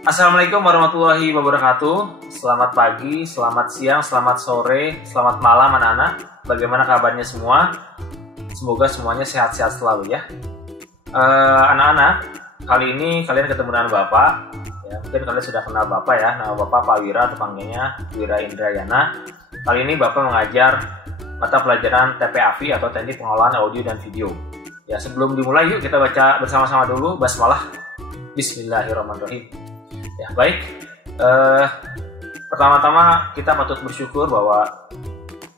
Assalamualaikum warahmatullahi wabarakatuh. Selamat pagi, selamat siang, selamat sore, selamat malam anak-anak. Bagaimana kabarnya semua? Semoga semuanya sehat-sehat selalu ya. Anak-anak, kali ini kalian ketemu dengan Bapak. Ya, mungkin kalian sudah kenal Bapak ya. Nama Bapak Pak Wira atau panggilnya Wira Indrayana. Kali ini Bapak mengajar mata pelajaran TPAV atau Teknik Pengolahan Audio dan Video. Ya, sebelum dimulai yuk kita baca bersama-sama dulu basmalah. Bismillahirrahmanirrahim. Ya, baik. Pertama-tama kita patut bersyukur bahwa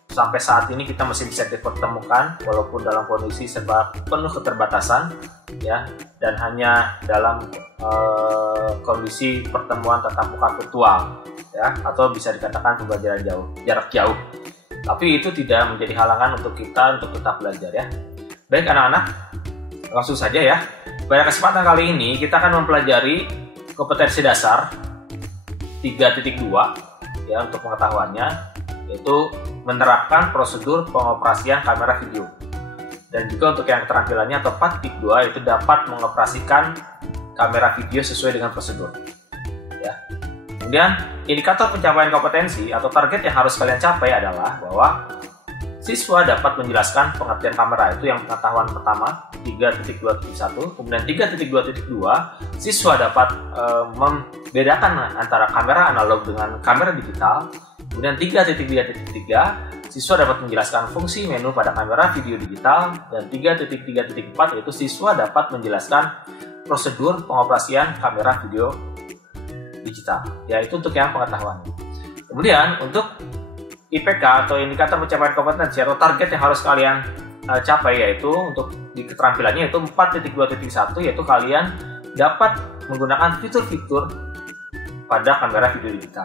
sampai saat ini kita masih bisa dipertemukan walaupun dalam kondisi serba penuh keterbatasan ya, dan hanya dalam kondisi pertemuan tatap muka virtual ya, atau bisa dikatakan pembelajaran jarak jauh. Tapi itu tidak menjadi halangan untuk kita untuk tetap belajar ya. Baik anak-anak, langsung saja ya. Pada kesempatan kali ini kita akan mempelajari kompetensi dasar 3.2 ya untuk pengetahuannya, yaitu menerapkan prosedur pengoperasian kamera video. Dan juga untuk yang keterampilannya atau 4.2 itu dapat mengoperasikan kamera video sesuai dengan prosedur. Ya. Kemudian indikator pencapaian kompetensi atau target yang harus kalian capai adalah bahwa siswa dapat menjelaskan pengertian kamera, itu yang pengetahuan pertama 3.2.1. Kemudian 3.2.2 siswa dapat membedakan antara kamera analog dengan kamera digital. Kemudian 3.3.3 siswa dapat menjelaskan fungsi menu pada kamera video digital. Dan 3.3.4 yaitu siswa dapat menjelaskan prosedur pengoperasian kamera video digital. Yaitu untuk yang pengetahuan. Kemudian untuk IPK atau indikator pencapaian kompetensi atau target yang harus kalian capai, yaitu untuk di keterampilannya yaitu 4.2.1, yaitu kalian dapat menggunakan fitur-fitur pada kamera video digital.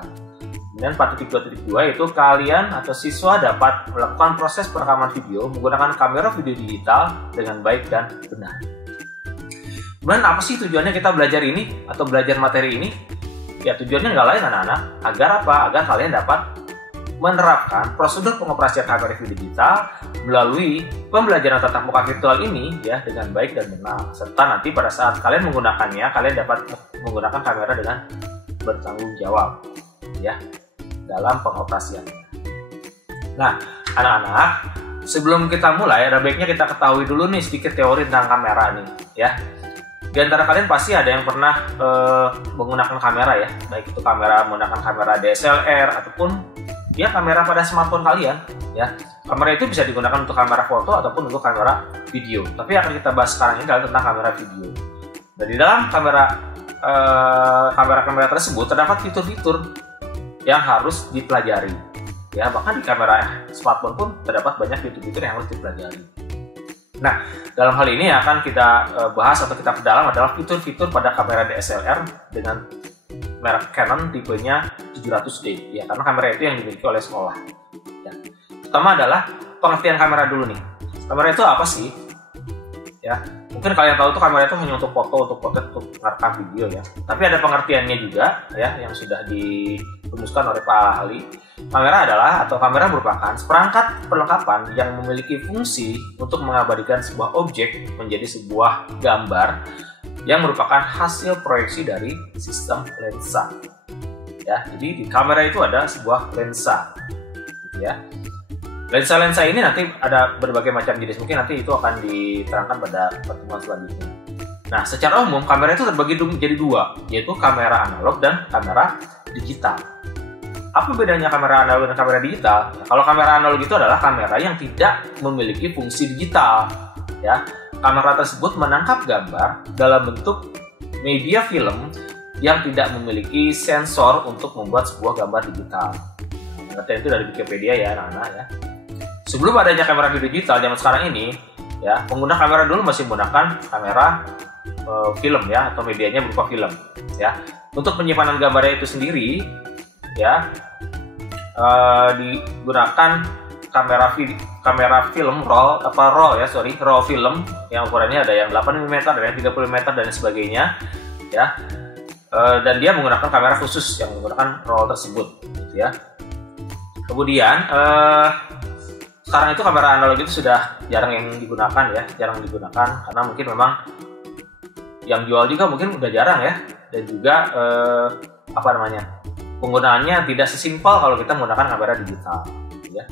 Kemudian 4.2.2 yaitu kalian atau siswa dapat melakukan proses perekaman video menggunakan kamera video digital dengan baik dan benar. Kemudian apa sih tujuannya kita belajar ini atau belajar materi ini? Ya, tujuannya nggak lain anak-anak, agar apa? Agar kalian dapat menerapkan prosedur pengoperasian kamera video digital melalui pembelajaran tatap muka virtual ini ya dengan baik dan benar, serta nanti pada saat kalian menggunakannya kalian dapat menggunakan kamera dengan bertanggung jawab ya dalam pengoperasiannya. Nah anak-anak, sebelum kita mulai ada baiknya kita ketahui dulu nih sedikit teori tentang kamera nih ya. Di antara kalian pasti ada yang pernah menggunakan kamera ya, baik itu kamera menggunakan kamera DSLR ataupun ya kamera pada smartphone kalian ya. Kamera itu bisa digunakan untuk kamera foto ataupun untuk kamera video. Tapi akan kita bahas sekarang ini adalah tentang kamera video. Dan di dalam kamera tersebut terdapat fitur-fitur yang harus dipelajari. Ya, bahkan di kamera smartphone pun terdapat banyak fitur-fitur yang harus dipelajari. Nah, dalam hal ini akan kita bahas atau kita perdalam adalah fitur-fitur pada kamera DSLR dengan merek Canon tipenya 700D ya, karena kamera itu yang dimiliki oleh sekolah ya. Pertama adalah pengertian kamera dulu nih. Kamera itu apa sih ya? Mungkin kalian tahu tuh kamera itu hanya untuk foto, untuk potret, untuk merekam video ya, tapi ada pengertiannya juga ya yang sudah dirumuskan oleh Pak ahli. Kamera adalah atau kamera merupakan seperangkat perlengkapan yang memiliki fungsi untuk mengabadikan sebuah objek menjadi sebuah gambar yang merupakan hasil proyeksi dari sistem lensa. Ya, jadi di kamera itu ada sebuah lensa, gitu ya. Lensa-lensa ini nanti ada berbagai macam jenis, mungkin nanti itu akan diterangkan pada pertemuan selanjutnya. Nah, secara umum kamera itu terbagi menjadi dua, yaitu kamera analog dan kamera digital. Apa bedanya kamera analog dan kamera digital? Ya, kalau kamera analog itu adalah kamera yang tidak memiliki fungsi digital, ya. Kamera tersebut menangkap gambar dalam bentuk media film yang tidak memiliki sensor untuk membuat sebuah gambar digital. Pengertian itu dari Wikipedia ya anak-anak ya. Sebelum adanya kamera video digital zaman sekarang ini ya, pengguna kamera dulu masih menggunakan kamera film ya, atau medianya berupa film ya. Untuk penyimpanan gambarnya itu sendiri ya digunakan kamera film raw film yang ukurannya ada yang 8 mm, ada yang 30 mm dan sebagainya ya. Dan dia menggunakan kamera khusus yang menggunakan RAW tersebut gitu ya. Kemudian sekarang itu kamera analog itu sudah jarang yang digunakan ya, jarang digunakan karena mungkin memang yang jual juga mungkin udah jarang ya, dan juga penggunaannya tidak sesimpel kalau kita menggunakan kamera digital, ya.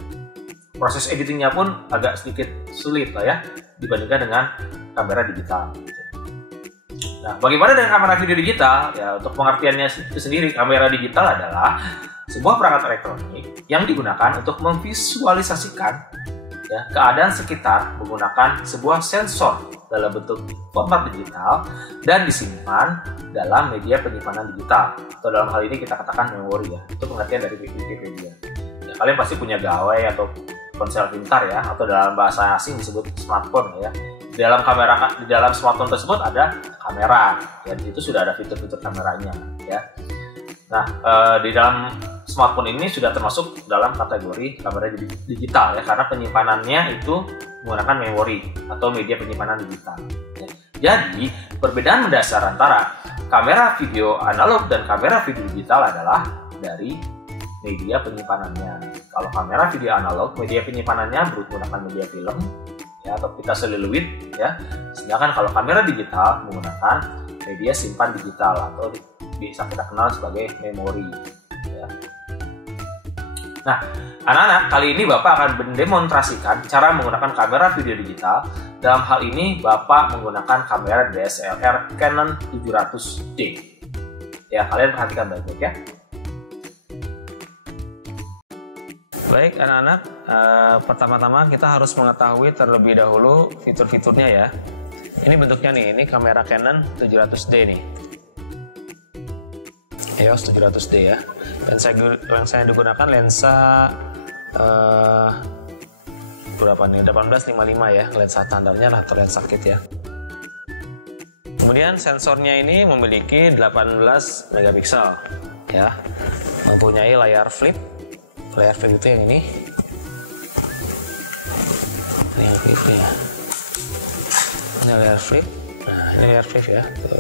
Proses editingnya pun agak sedikit sulit lah ya dibandingkan dengan kamera digital. Nah, bagaimana dengan kamera video digital? Ya, untuk pengertiannya itu sendiri, kamera digital adalah sebuah perangkat elektronik yang digunakan untuk memvisualisasikan ya, keadaan sekitar menggunakan sebuah sensor dalam bentuk format digital dan disimpan dalam media penyimpanan digital, atau dalam hal ini kita katakan memori ya. Itu pengertian dari Wikipedia. Ya, kalian pasti punya gawai atau ponsel pintar ya, atau dalam bahasa asing disebut smartphone ya. Di dalam smartphone tersebut ada kamera, ya, di situ sudah ada fitur-fitur kameranya ya. Nah, di dalam smartphone ini sudah termasuk dalam kategori kamera digital ya, karena penyimpanannya itu menggunakan memori atau media penyimpanan digital. Ya. Jadi, perbedaan mendasar antara kamera video analog dan kamera video digital adalah dari media penyimpanannya. Kalau kamera video analog, media penyimpanannya menggunakan media film ya, atau kita seluloid ya. Sedangkan kalau kamera digital menggunakan media simpan digital atau bisa kita kenal sebagai memori ya. Nah, anak-anak, kali ini Bapak akan mendemonstrasikan cara menggunakan kamera video digital. Dalam hal ini Bapak menggunakan kamera DSLR Canon 700D. Ya, kalian perhatikan baik-baik ya. Baik anak-anak, pertama-tama kita harus mengetahui terlebih dahulu fitur-fiturnya ya. Ini bentuknya nih, ini kamera Canon 700D nih. EOS 700D ya. Yang saya digunakan lensa berapa nih? 1855 ya, lensa standarnya lah atau lensa kit ya. Kemudian sensornya ini memiliki 18 megapiksel ya. Mempunyai layar flip. Layar flip itu yang ini. Ini yang flip nih ya. Ini layar flip. Nah, ini layar flip ya. Tuh.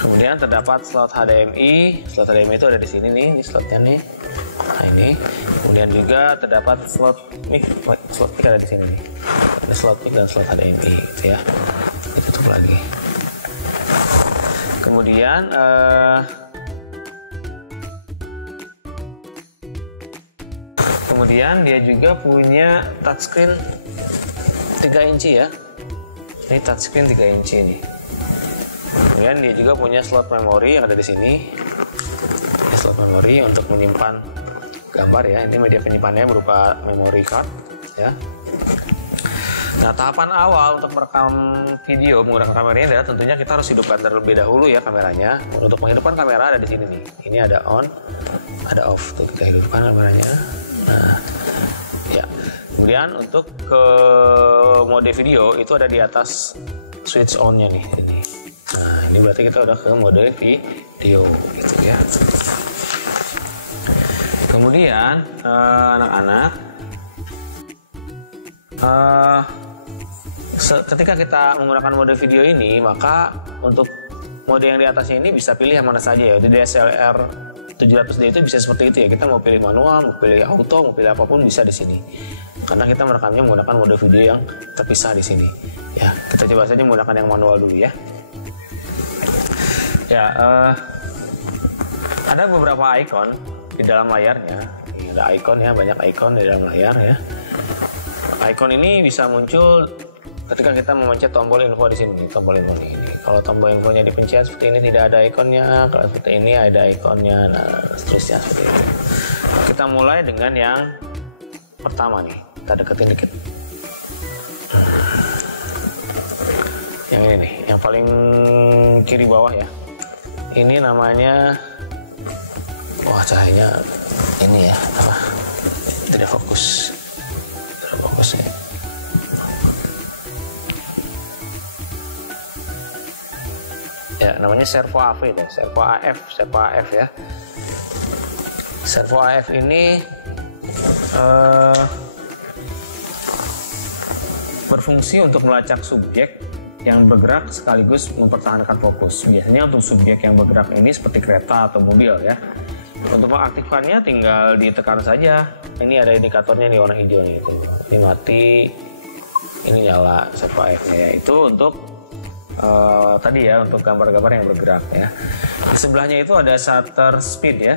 Kemudian terdapat slot HDMI. Slot HDMI itu ada di sini nih, ini slotnya nih. Nah, ini. Kemudian juga terdapat slot mic. Slot mic ada di sini nih. Ada slot mic dan slot HDMI gitu ya. Ditutup lagi. Kemudian dia juga punya touchscreen 3 inci ya. Ini touchscreen 3 inci nih. Kemudian dia juga punya slot memori yang ada di sini. Ini slot memori untuk menyimpan gambar ya. Ini media penyimpanannya berupa memory card ya. Nah, tahapan awal untuk merekam video menggunakan kamera ini adalah tentunya kita harus hidupkan terlebih dahulu ya kameranya. Untuk menghidupkan kamera ada di sini nih. Ini ada on, ada off. Tuh, kita hidupkan kameranya. Nah, ya. Kemudian untuk ke mode video itu ada di atas switch on-nya nih ini. Nah, ini berarti kita udah ke mode video gitu ya. Kemudian anak-anak, ketika kita menggunakan mode video ini, maka untuk mode yang di atasnya ini bisa pilih yang mana saja ya. Di DSLR 700D itu bisa seperti itu ya. Kita mau pilih manual, mau pilih auto, mau pilih apapun bisa di sini. Karena kita merekamnya menggunakan mode video yang terpisah di sini. Ya, kita coba saja menggunakan yang manual dulu ya. Ya, ada beberapa icon di dalam layarnya. Ini ada icon ya, banyak icon di dalam layar ya. Icon ini bisa muncul ketika kita memencet tombol info di sini, tombol info ini. Kalau tombol infonya dipencet seperti ini tidak ada ikonnya, kalau seperti ini ada ikonnya, nah seterusnya seperti itu. Kita mulai dengan yang pertama nih, kita deketin dikit. Yang ini nih, yang paling kiri bawah ya. Ini namanya, wah cahayanya ini ya, apa? Tidak fokus, tidak fokus ya. Ya, namanya servo AV ya, servo AF ya. Servo AF ini berfungsi untuk melacak subjek yang bergerak sekaligus mempertahankan fokus. Biasanya untuk subjek yang bergerak ini seperti kereta atau mobil ya. Untuk mengaktifkannya tinggal ditekan saja. Ini ada indikatornya di warna hijau nih, itu. Ini mati, ini nyala servo AF-nya ya. Itu untuk tadi ya, untuk gambar-gambar yang bergerak ya. Di sebelahnya itu ada shutter speed ya.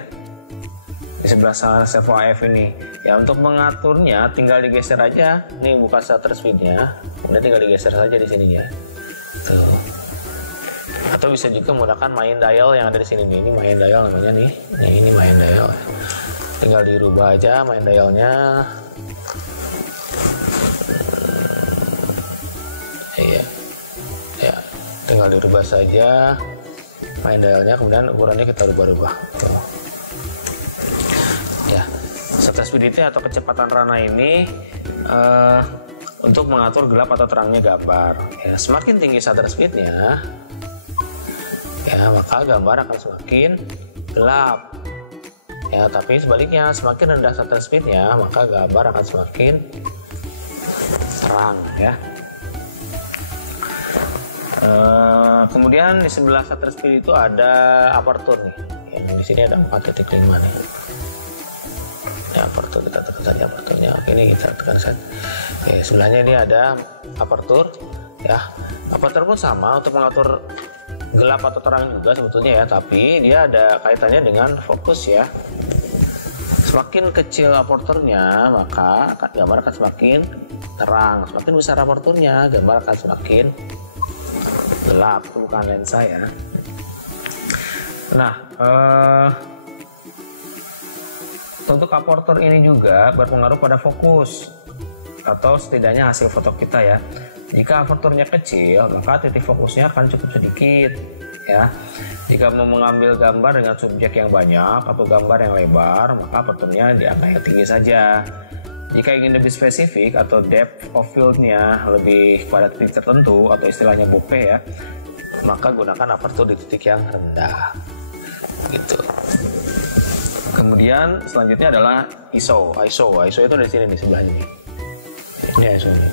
Di sebelah sana servo AF ini ya, untuk mengaturnya tinggal digeser aja. Ini buka shutter speednya, kemudian tinggal digeser saja di sininya tuh. Atau bisa juga menggunakan main dial yang ada di sini nih. Ini main dial namanya nih. Ini main dial, tinggal dirubah aja main dialnya. Iya ya, tinggal dirubah saja main dialnya, kemudian ukurannya kita rubah-rubah tuh. Ya, shutter speed itu atau kecepatan rana ini untuk mengatur gelap atau terangnya gambar. Ya, semakin tinggi shutter speednya, ya maka gambar akan semakin gelap. Ya, tapi sebaliknya semakin rendah shutter speednya, maka gambar akan semakin terang ya. Kemudian di sebelah shutter speed itu ada aperture nih. Yang di sini ada 4.5 nih. Ya, aperture, kita tekan saja aperturnya. Oke, ini kita tekan saja. Oke, sebelahnya ini ada aperture ya. Aperture pun sama untuk mengatur gelap atau terang juga sebetulnya ya, tapi dia ada kaitannya dengan fokus ya. Semakin kecil aperturnya, maka gambar akan semakin terang. Semakin besar aperturnya, gambar akan semakin gelap. Itu bukan lensa ya. Nah, untuk aperture ini juga berpengaruh pada fokus atau setidaknya hasil foto kita ya. Jika aperturnya kecil, maka titik fokusnya akan cukup sedikit ya. Jika mau mengambil gambar dengan subjek yang banyak atau gambar yang lebar, maka aperturnya di angka yang tinggi saja. Jika ingin lebih spesifik atau depth of field-nya lebih pada titik tertentu atau istilahnya bokeh ya, maka gunakan aperture di titik yang rendah gitu. Kemudian selanjutnya adalah ISO. ISO itu di sini di sebelahnya nih. Ini ISO ini.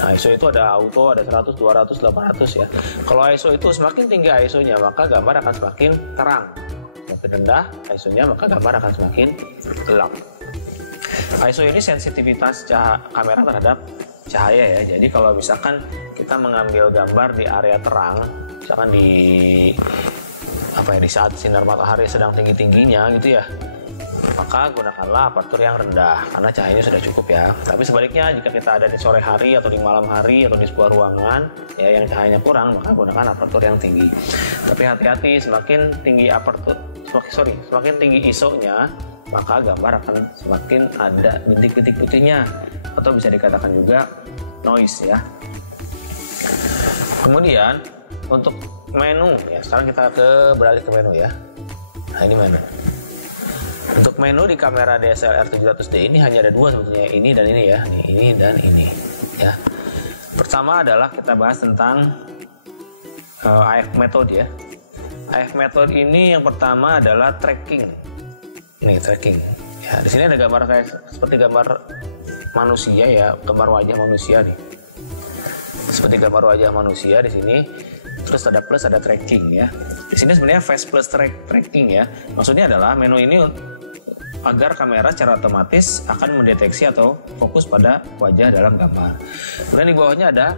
Nah, ISO itu ada auto, ada 100, 200, 800 ya. Kalau ISO itu semakin tinggi ISO-nya, maka gambar akan semakin terang. Semakin rendah ISO-nya, maka gambar akan semakin gelap. ISO ini sensitivitas kamera terhadap cahaya ya. Jadi kalau misalkan kita mengambil gambar di area terang, misalkan di saat sinar matahari sedang tinggi-tingginya gitu ya, maka gunakanlah aperture yang rendah karena cahayanya sudah cukup ya. Tapi sebaliknya, jika kita ada di sore hari atau di malam hari atau di sebuah ruangan ya yang cahayanya kurang, maka gunakan aperture yang tinggi. Tapi hati-hati, semakin tinggi ISO-nya, maka gambar akan semakin ada bintik-bintik putihnya atau bisa dikatakan juga noise ya. Kemudian untuk menu ya, sekarang kita beralih ke menu ya. Nah, ini menu. Untuk menu di kamera DSLR 700D ini hanya ada dua sebetulnya, ini dan ini ya. Ini dan ini ya. Pertama adalah kita bahas tentang AF method ya. AF method ini yang pertama adalah tracking. Nih, tracking. Ya, di sini ada gambar kayak seperti gambar manusia ya, gambar wajah manusia nih. Seperti gambar wajah manusia di sini. Terus ada plus, ada tracking ya. Di sini sebenarnya face plus tracking ya. Maksudnya adalah menu ini agar kamera secara otomatis akan mendeteksi atau fokus pada wajah dalam gambar. Kemudian di bawahnya ada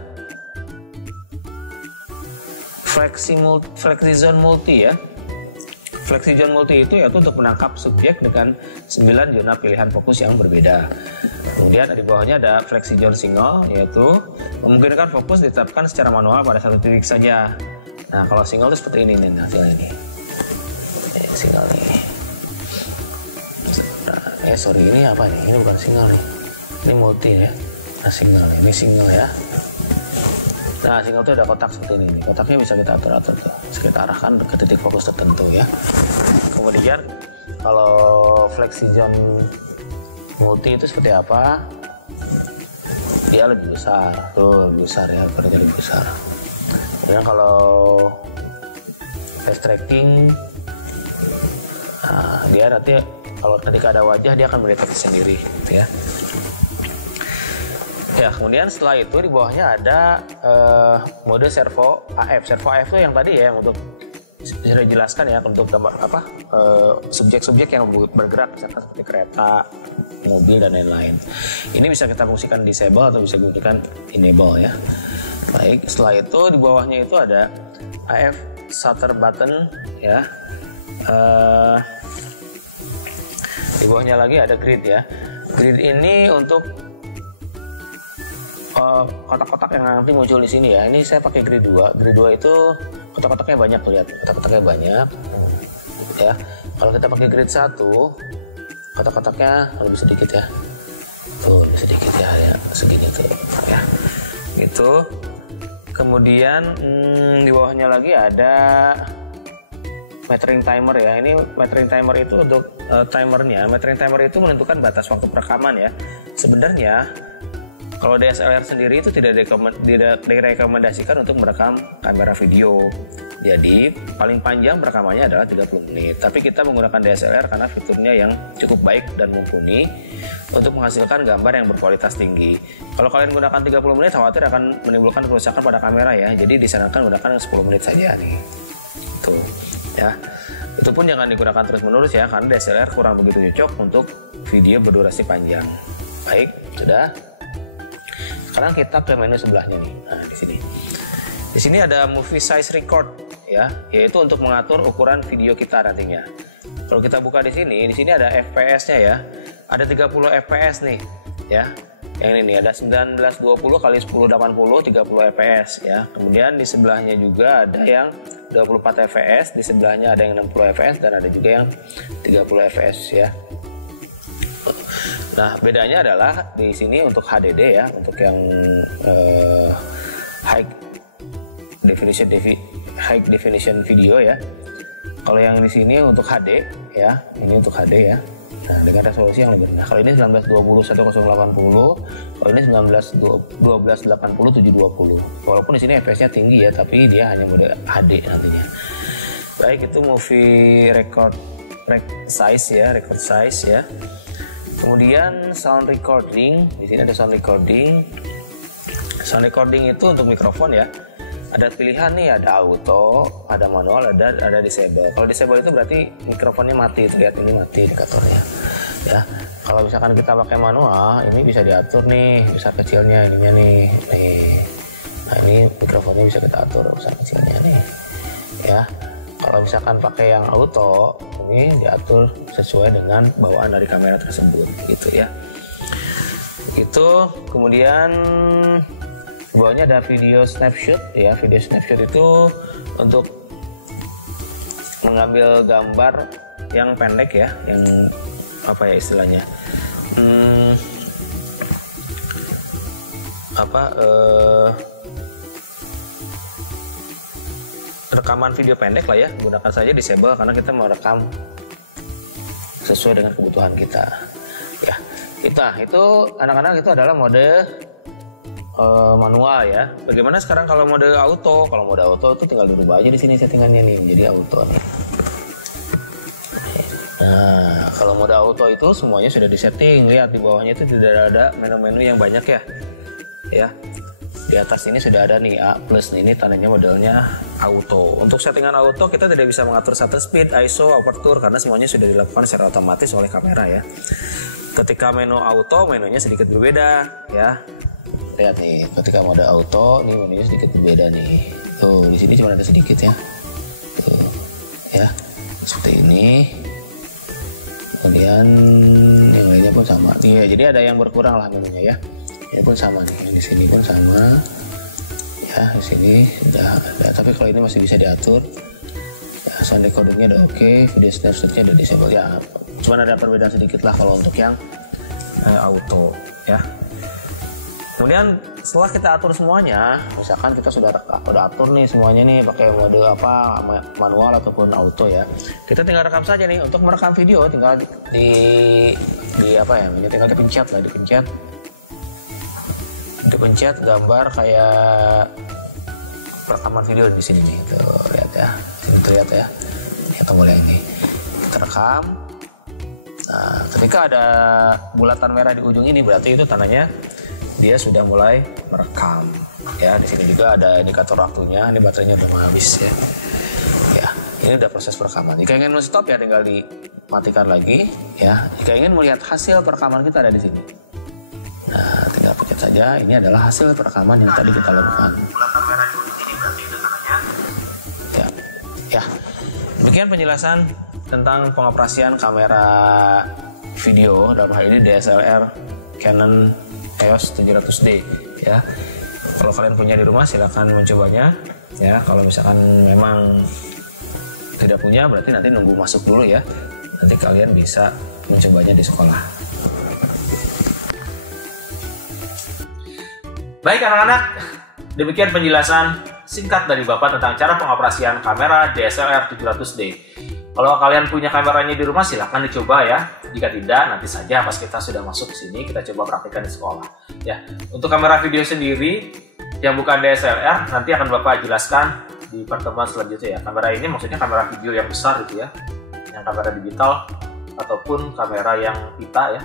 flexi zone multi ya. Flexi zone multi itu yaitu untuk menangkap subjek dengan 9 zona pilihan fokus yang berbeda. Kemudian di bawahnya ada flexi zone single, yaitu memungkinkan fokus ditetapkan secara manual pada satu titik saja. Nah, kalau single itu seperti ini nih hasilnya ini. Single nih. Nah, ini apa nih? Ini bukan single nih. Ini multi ya. Nah, single nih. Ini single ya. Nah, single itu ada kotak seperti ini. Kotaknya bisa kita atur-atur tuh. Bisa kita arahkan ke titik fokus tertentu ya. Kemudian kalau flexi zone multi itu seperti apa? Dia lebih besar, tuh lebih besar ya, ukurannya lebih besar. Kemudian kalau face tracking, nah, dia nanti kalau ketika ada wajah dia akan mendeteksi sendiri, gitu ya. Ya, kemudian setelah itu di bawahnya ada mode servo AF. Servo AF itu yang tadi ya, yang untuk bisa dijelaskan ya untuk gambar subjek-subjek yang bergerak, misalkan seperti kereta, mobil dan lain-lain. Ini bisa kita fungsikan disable atau bisa digunakan enable ya. Baik, setelah itu di bawahnya itu ada AF shutter button ya. Di bawahnya lagi ada grid ya. Grid ini untuk kotak-kotak yang nanti muncul di sini ya. Ini saya pakai grid 2. Grid 2 itu kotak-kotaknya banyak tuh, lihat. Kotak-kotaknya banyak. Ya. Kalau kita pakai grid 1, kotak-kotaknya lebih sedikit ya. Tuh, lebih sedikit ya, segini tuh ya. Gitu. Kemudian di bawahnya lagi ada metering timer ya. Ini metering timer itu untuk timernya. Metering timer itu menentukan batas waktu perekaman ya. Sebenarnya kalau DSLR sendiri itu tidak direkomendasikan untuk merekam kamera video. Jadi paling panjang perekamannya adalah 30 menit. Tapi kita menggunakan DSLR karena fiturnya yang cukup baik dan mumpuni untuk menghasilkan gambar yang berkualitas tinggi. Kalau kalian gunakan 30 menit khawatir akan menimbulkan kerusakan pada kamera ya. Jadi disarankan gunakan 10 menit saja nih. Tuh ya. Itu pun jangan digunakan terus-menerus ya, karena DSLR kurang begitu cocok untuk video berdurasi panjang. Baik, sudah. Sekarang kita ke menu sebelahnya nih. Nah, di sini. Di sini ada movie size record ya, yaitu untuk mengatur ukuran video kita nantinya. Kalau kita buka di sini ada FPS-nya ya. Ada 30 FPS nih ya. Yang ini nih ada 1920 kali 1080 30 fps ya. Kemudian di sebelahnya juga ada yang 24 fps, di sebelahnya ada yang 60 fps dan ada juga yang 30 fps ya. Nah, bedanya adalah di sini untuk HDD ya, untuk yang high definition video ya. Kalau yang di sini untuk HD ya, ini untuk HD ya. Nah, dengan resolusi yang lebih rendah. Kalau ini 1920 1080, kalau ini 1280 720. Walaupun di sini FPS-nya tinggi ya, tapi dia hanya mode HD nantinya. Baik, itu movie record size ya. Kemudian sound recording. Di sini ada sound recording. Sound recording itu untuk mikrofon ya. Ada pilihan nih, ada auto, ada manual, ada disable. Kalau disable itu berarti mikrofonnya mati, lihat ini mati indikatornya. Ya, kalau misalkan kita pakai manual, ini bisa diatur nih, besar kecilnya ininya nih. Nah, ini mikrofonnya bisa kita atur besar kecilnya nih. Ya, kalau misalkan pakai yang auto, ini diatur sesuai dengan bawaan dari kamera tersebut, gitu ya. Itu kemudian bawahnya ada video snapshot ya. Video snapshot itu untuk mengambil gambar yang pendek ya, yang apa ya istilahnya, rekaman video pendek lah ya. Gunakan saja disable karena kita merekam sesuai dengan kebutuhan kita ya. Itu anak-anak itu adalah mode manual ya. Bagaimana sekarang kalau mode auto? Kalau mode auto itu tinggal dirubah aja di sini settingannya nih, jadi auto nih. Nah, kalau mode auto itu semuanya sudah disetting. Lihat di bawahnya itu tidak ada menu-menu yang banyak ya. Ya. Di atas ini sudah ada nih A+, ini tandanya modelnya auto. Untuk settingan auto kita tidak bisa mengatur shutter speed, ISO, aperture karena semuanya sudah dilakukan secara otomatis oleh kamera ya. Ketika menu auto, menunya sedikit berbeda ya. Lihat nih, ketika mode auto, nih menunya sedikit berbeda nih. Tuh, di sini cuma ada sedikit ya. Tuh, ya, seperti ini. Kemudian yang lainnya pun sama. Iya, jadi ada yang berkurang lah menunya ya. Ini pun sama nih, yang di sini pun sama. Ya, di sini sudah ada. Tapi kalau ini masih bisa diatur. Ya, sound recordingnya udah oke, video snapshotnya udah disable ya. Cuma ada perbedaan sedikit lah kalau untuk yang auto ya. Kemudian setelah kita atur semuanya, misalkan kita sudah atur nih semuanya nih pakai mode manual ataupun auto ya, kita tinggal rekam saja nih. Untuk merekam video tinggal tinggal dipencet gambar kayak rekaman video di sini nih. Tuh, lihat ya, ini terlihat ya, ini tombol yang ini kita rekam. Nah, ketika ada bulatan merah di ujung ini berarti itu tandanya dia sudah mulai merekam ya. Di sini juga ada indikator waktunya, ini baterainya udah mau habis ya. Ya, Ini udah proses perekaman. Jika ingin men-stop ya tinggal dimatikan lagi ya. Jika ingin melihat hasil perekaman kita ada di sini. Nah, tinggal pencet saja. Ini adalah hasil perekaman yang tadi kita lakukan. Ya. Demikian penjelasan tentang pengoperasian kamera video dalam hal ini DSLR Canon EOS 700D ya. Kalau kalian punya di rumah silahkan mencobanya ya. Kalau misalkan memang tidak punya berarti nanti nunggu masuk dulu ya. Nanti kalian bisa mencobanya di sekolah. Baik anak-anak, demikian penjelasan singkat dari Bapak tentang cara pengoperasian kamera DSLR 700D. Kalau kalian punya kameranya di rumah silahkan dicoba ya. Jika tidak, nanti saja pas kita sudah masuk ke sini kita coba praktikkan di sekolah. Ya, untuk kamera video sendiri yang bukan DSLR nanti akan Bapak jelaskan di pertemuan selanjutnya ya. Kamera ini maksudnya kamera video yang besar gitu ya, yang kamera digital ataupun kamera yang pita ya,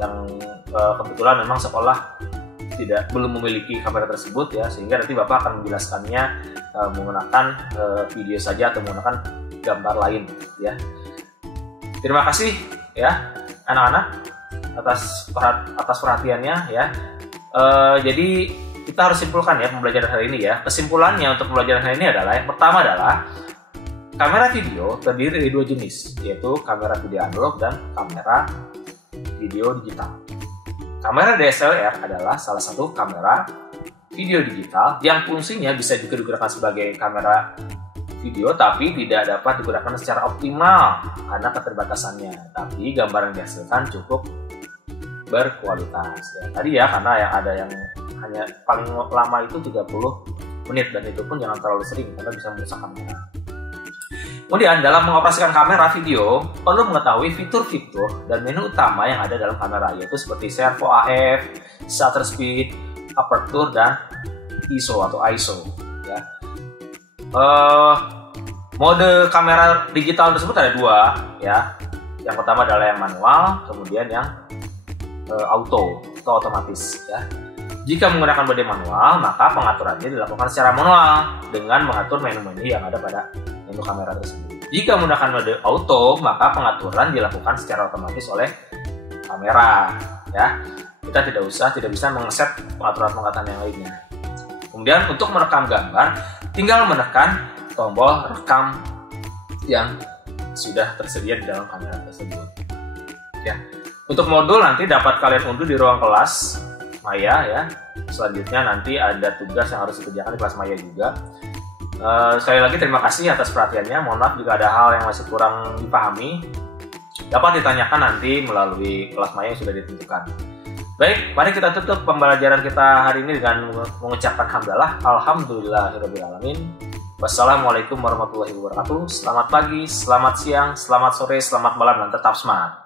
yang kebetulan memang sekolah belum memiliki kamera tersebut ya, sehingga nanti Bapak akan menjelaskannya menggunakan video saja atau menggunakan gambar lain ya. Terima kasih ya anak-anak atas perhatiannya ya. Jadi kita harus simpulkan ya pembelajaran hari ini ya. Kesimpulannya untuk pembelajaran hari ini adalah yang pertama adalah kamera video terdiri dari dua jenis, yaitu kamera video analog dan kamera video digital. Kamera DSLR adalah salah satu kamera video digital yang fungsinya bisa juga digunakan sebagai kamera video tapi tidak dapat digunakan secara optimal karena keterbatasannya. Tapi gambar yang dihasilkan cukup berkualitas ya. Tadi ya karena yang ada yang hanya paling lama itu 30 menit dan itu pun jangan terlalu sering karena bisa merusak kamera. Kemudian dalam mengoperasikan kamera video perlu mengetahui fitur-fitur dan menu utama yang ada dalam kamera, yaitu seperti servo AF, shutter speed, aperture dan ISO atau ISO ya. Mode kamera digital tersebut ada dua ya. Yang pertama adalah yang manual, kemudian yang auto atau otomatis ya. Jika menggunakan mode manual, maka pengaturannya dilakukan secara manual dengan mengatur menu-menu yang ada pada menu kamera tersebut. Jika menggunakan mode auto, maka pengaturan dilakukan secara otomatis oleh kamera ya. Kita tidak bisa mengeset pengaturan-pengaturan yang lainnya. Kemudian untuk merekam gambar, tinggal menekan tombol rekam yang sudah tersedia di dalam kamera tersebut ya. Untuk modul nanti dapat kalian unduh di ruang kelas Maya ya. Selanjutnya nanti ada tugas yang harus dikerjakan di kelas Maya juga. Sekali lagi terima kasih atas perhatiannya. Mohon maaf jika ada hal yang masih kurang dipahami. Dapat ditanyakan nanti melalui kelas Maya yang sudah ditentukan. Baik, mari kita tutup pembelajaran kita hari ini dengan mengucapkan hamdalah. Alhamdulillahirrahmanirrahim. Wassalamualaikum warahmatullahi wabarakatuh. Selamat pagi, selamat siang, selamat sore, selamat malam, dan tetap semangat.